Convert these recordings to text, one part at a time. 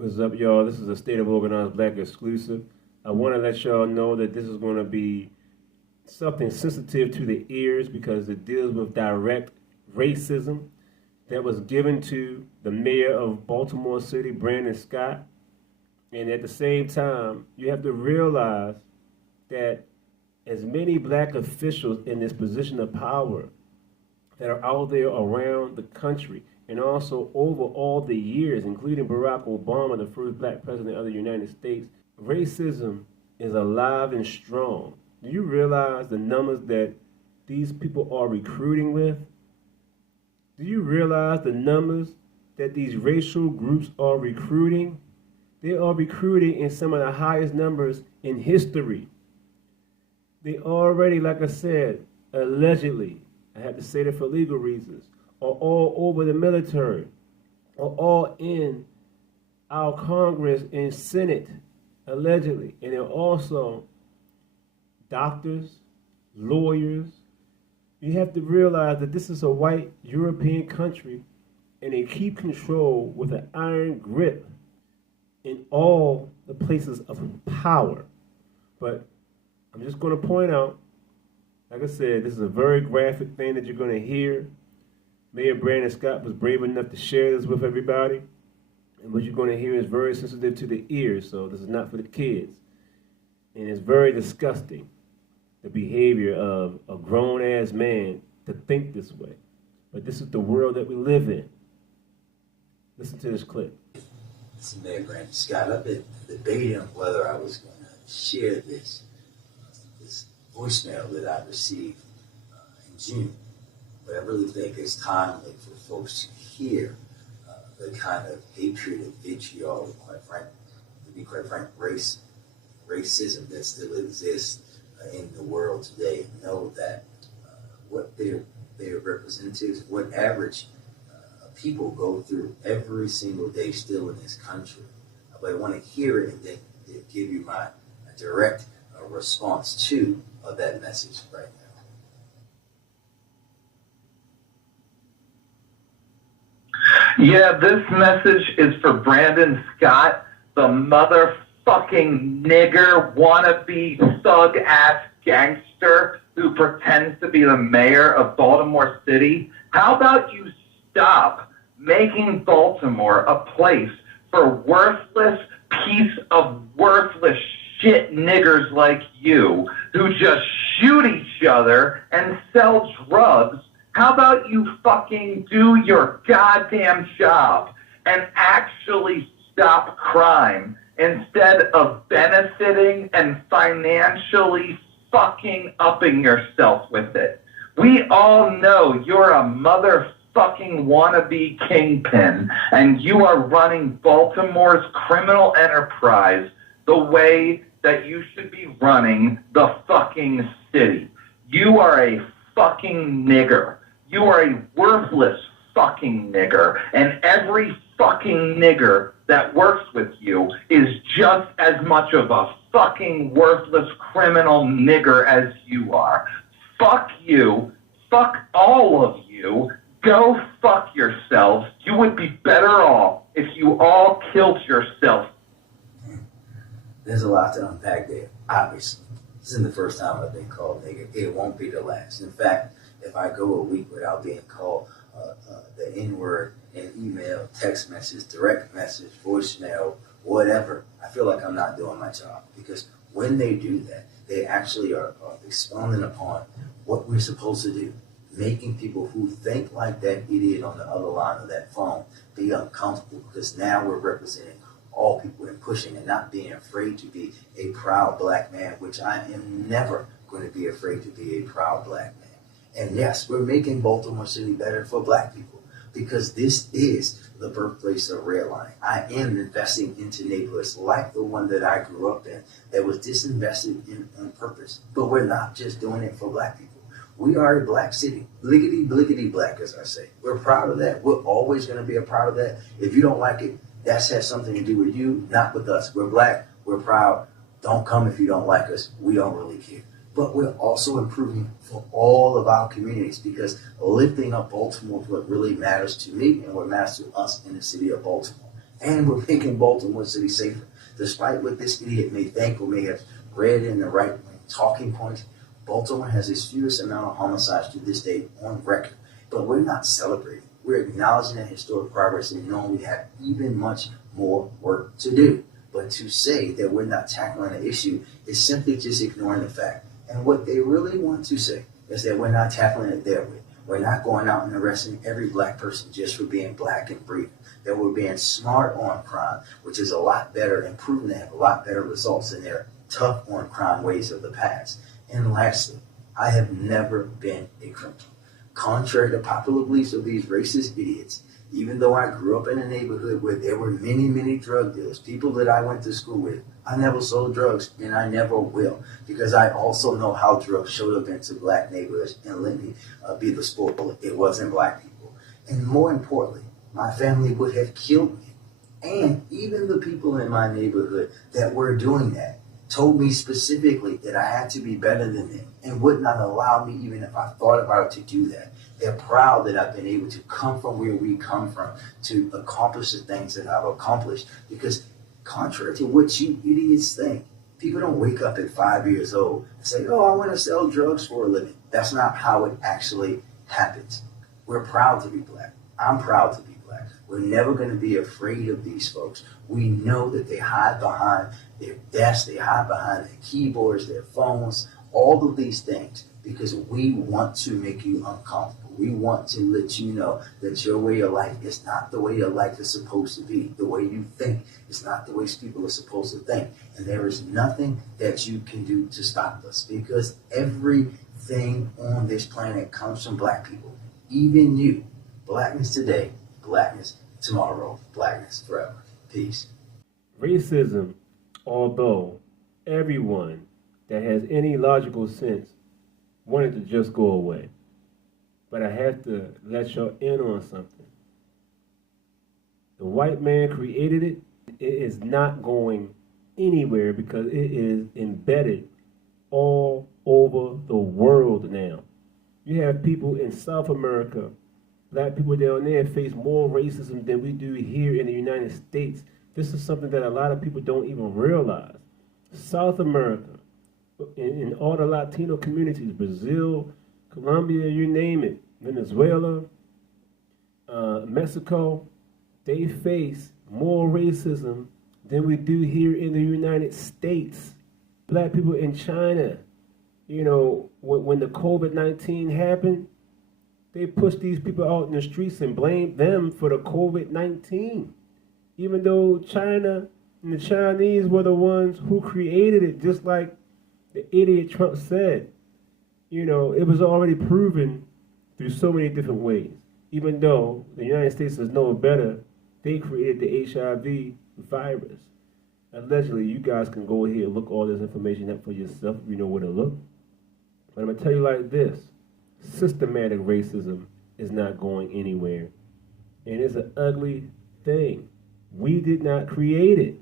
What's up, y'all? This is a State of Organized Black exclusive. I want to let y'all know that this is going to be something sensitive to the ears because it deals with direct racism that was given to the mayor of Baltimore City, Brandon Scott. And at the same time, you have to realize that as many black officials in this position of power that are out there around the country, and also over all the years, including Barack Obama, the first black president of the United States, racism is alive and strong. Do you realize the numbers that these people are recruiting with? Do you realize the numbers that these racial groups are recruiting? They are recruiting in some of the highest numbers in history. They already, like I said, allegedly, I have to say that for legal reasons, are all over the military, are all in our Congress and Senate, allegedly. And they're also doctors, lawyers. You have to realize that this is a white European country, and they keep control with an iron grip in all the places of power. But I'm just going to point out, like I said, this is a very graphic thing that you're going to hear. Mayor Brandon Scott was brave enough to share this with everybody. And what you're going to hear is very sensitive to the ears, so this is not for the kids. And it's very disgusting, the behavior of a grown-ass man to think this way. But this is the world that we live in. Listen to this clip. This is Mayor Brandon Scott. I've been debating whether I was going to share this voicemail that I received in June. But I really think it's timely for folks to hear the kind of hatred and vitriol, to be quite frank, racism that still exists in the world today. Know that what their representatives, what average people go through every single day still in this country. But I want to hear it and then give you my direct response to that message right now. Yeah, this message is for Brandon Scott, the motherfucking nigger wannabe thug-ass gangster who pretends to be the mayor of Baltimore City. How about you stop making Baltimore a place for worthless piece of worthless shit niggers like you who just shoot each other and sell drugs? How about you fucking do your goddamn job and actually stop crime instead of benefiting and financially fucking upping yourself with it? We all know you're a motherfucking wannabe kingpin, and you are running Baltimore's criminal enterprise the way that you should be running the fucking city. You are a fucking nigger. You are a worthless fucking nigger, and every fucking nigger that works with you is just as much of a fucking worthless criminal nigger as you are. Fuck you. Fuck all of you. Go fuck yourselves. You would be better off if you all killed yourself. There's a lot to unpack there, obviously. This isn't the first time I've been called nigger. It won't be the last. In fact, if I go a week without being called the N-word in email, text message, direct message, voicemail, whatever, I feel like I'm not doing my job. Because when they do that, they actually are expounding upon what we're supposed to do, making people who think like that idiot on the other line of that phone be uncomfortable, because now we're representing all people and pushing and not being afraid to be a proud black man, which I am never going to be afraid to be a proud black man. And yes, we're making Baltimore City better for black people because this is the birthplace of redlining. I am investing into neighborhoods like the one that I grew up in that was disinvested in on purpose. But we're not just doing it for black people. We are a black city. Bliggity, bliggity black, as I say. We're proud of that. We're always going to be a proud of that. If you don't like it, that has something to do with you, not with us. We're black. We're proud. Don't come if you don't like us. We don't really care. But we're also improving for all of our communities because lifting up Baltimore is what really matters to me and what matters to us in the city of Baltimore. And we're making Baltimore City safer. Despite what this idiot may think or may have read in the right-wing talking points, Baltimore has its fewest amount of homicides to this day on record. But we're not celebrating. We're acknowledging that historic progress and knowing we have even much more work to do. But to say that we're not tackling the issue is simply just ignoring the fact. And what they really want to say is that we're not tackling it their way. We're not going out and arresting every black person just for being black and breathing. That we're being smart on crime, which is a lot better and proven to have a lot better results than their tough on crime ways of the past. And lastly, I have never been a criminal. Contrary to popular beliefs of these racist idiots, even though I grew up in a neighborhood where there were many, many drug dealers, people that I went to school with, I never sold drugs and I never will, because I also know how drugs showed up into black neighborhoods, and let me be the spoiler, it wasn't black people. And more importantly, my family would have killed me. And even the people in my neighborhood that were doing that told me specifically that I had to be better than them and would not allow me, even if I thought about it, to do that. They're proud that I've been able to come from where we come from to accomplish the things that I've accomplished, because contrary to what you idiots think, people don't wake up at 5 years old and say, oh, I want to sell drugs for a living. That's not how it actually happens. We're proud to be black. I'm proud to be black. We're never going to be afraid of these folks. We know that they hide behind their desks, they hide behind their keyboards, their phones, all of these things, because we want to make you uncomfortable. We want to let you know that your way of life is not the way your life is supposed to be. The way you think is not the way people are supposed to think. And there is nothing that you can do to stop us, because everything on this planet comes from black people. Even you. Blackness today, blackness tomorrow, blackness forever. Peace. Racism, although everyone that has any logical sense wanted to just go away. But I have to let y'all in on something. The white man created it. It is not going anywhere because it is embedded all over the world now. You have people in South America, black people down there face more racism than we do here in the United States. This is something that a lot of people don't even realize. South America, in all the Latino communities, Brazil, Colombia, you name it, Venezuela, Mexico, they face more racism than we do here in the United States. Black people in China, you know, when the COVID-19 happened, they pushed these people out in the streets and blamed them for the COVID-19. Even though China and the Chinese were the ones who created it, just like the idiot Trump said. You know, it was already proven through so many different ways. Even though the United States is no better, they created the HIV virus. Allegedly, you guys can go ahead and look all this information up for yourself if you know where to look. But I'm going to tell you like this. Systematic racism is not going anywhere. And it's an ugly thing. We did not create it.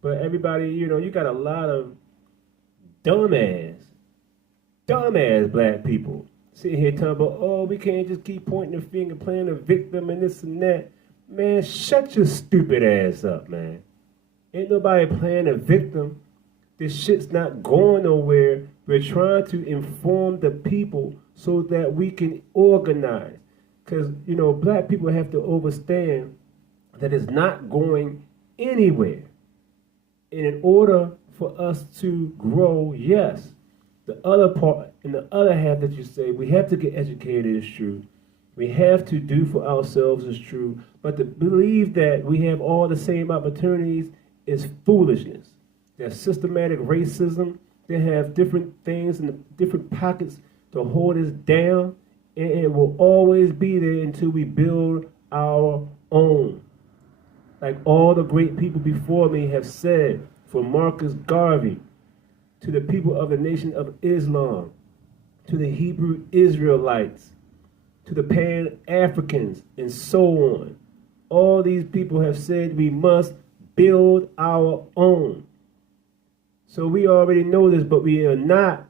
But everybody, you know, you got a lot of dumbass black people sitting here talking about, oh, we can't just keep pointing the finger, playing the victim and this and that. Man, shut your stupid ass up, man. Ain't nobody playing a victim. This shit's not going nowhere. We're trying to inform the people so that we can organize. Because, you know, black people have to understand that it's not going anywhere. And in order for us to grow, yes, the other part, and the other half that you say, we have to get educated is true. We have to do for ourselves is true. But to believe that we have all the same opportunities is foolishness. There's systematic racism. They have different things in different pockets to hold us down. And it will always be there until we build our own. Like all the great people before me have said, from Marcus Garvey, to the people of the Nation of Islam, to the Hebrew Israelites, to the Pan-Africans, and so on. All these people have said we must build our own. So we already know this, but we are not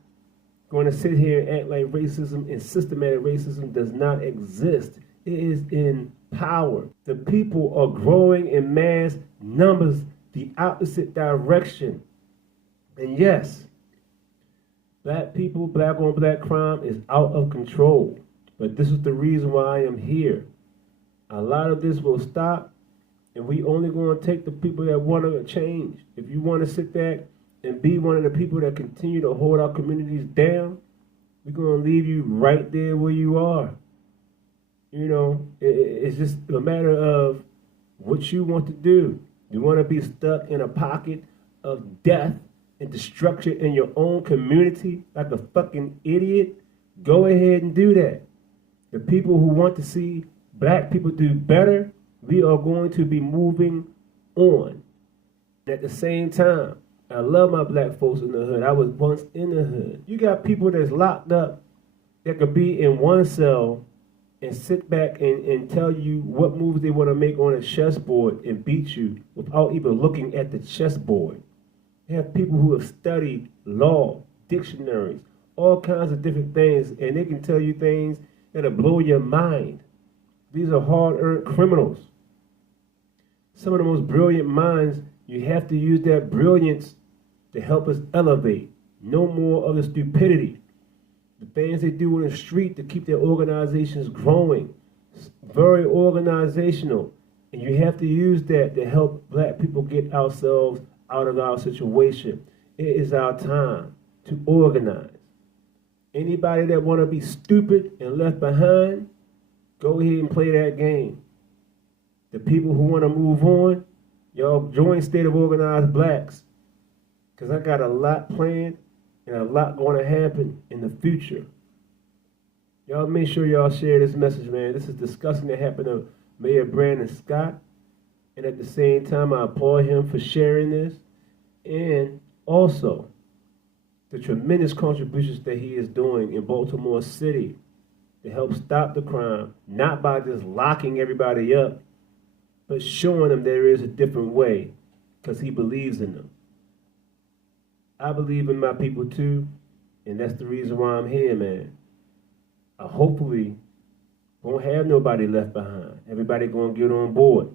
going to sit here and act like racism and systematic racism does not exist. It is in power. The people are growing in mass numbers the opposite direction. And yes, black people, black on black crime is out of control. But this is the reason why I am here. A lot of this will stop, and we only going to take the people that want to change. If you want to sit back and be one of the people that continue to hold our communities down, we're going to leave you right there where you are. You know, it's just a matter of what you want to do. You want to be stuck in a pocket of death and destruction in your own community like a fucking idiot? Go ahead and do that. The people who want to see black people do better, we are going to be moving on. At the same time, I love my black folks in the hood. I was once in the hood. You got people that's locked up that could be in one cell and sit back and tell you what moves they want to make on a chessboard and beat you without even looking at the chessboard. You have people who have studied law, dictionaries, all kinds of different things, and they can tell you things that'll blow your mind. These are hard-earned criminals. Some of the most brilliant minds, you have to use that brilliance to help us elevate. No more of the stupidity. The things they do in the street to keep their organizations growing. It's very organizational. And you have to use that to help black people get ourselves out of our situation. It is our time to organize. Anybody that want to be stupid and left behind, go ahead and play that game. The people who want to move on, y'all join State of Organized Blacks. Because I got a lot planned and a lot going to happen in the future. Y'all make sure y'all share this message, man. This is disgusting that happened to Mayor Brandon Scott. And at the same time, I applaud him for sharing this. And also, the tremendous contributions that he is doing in Baltimore City to help stop the crime, not by just locking everybody up, but showing them there is a different way because he believes in them. I believe in my people too, and that's the reason why I'm here, man. I hopefully won't have nobody left behind. Everybody gonna get on board.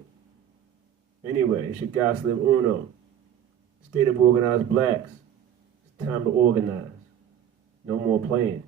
Anyway, it's your guy Slim Uno. State of Organized Blacks. It's time to organize. No more playing.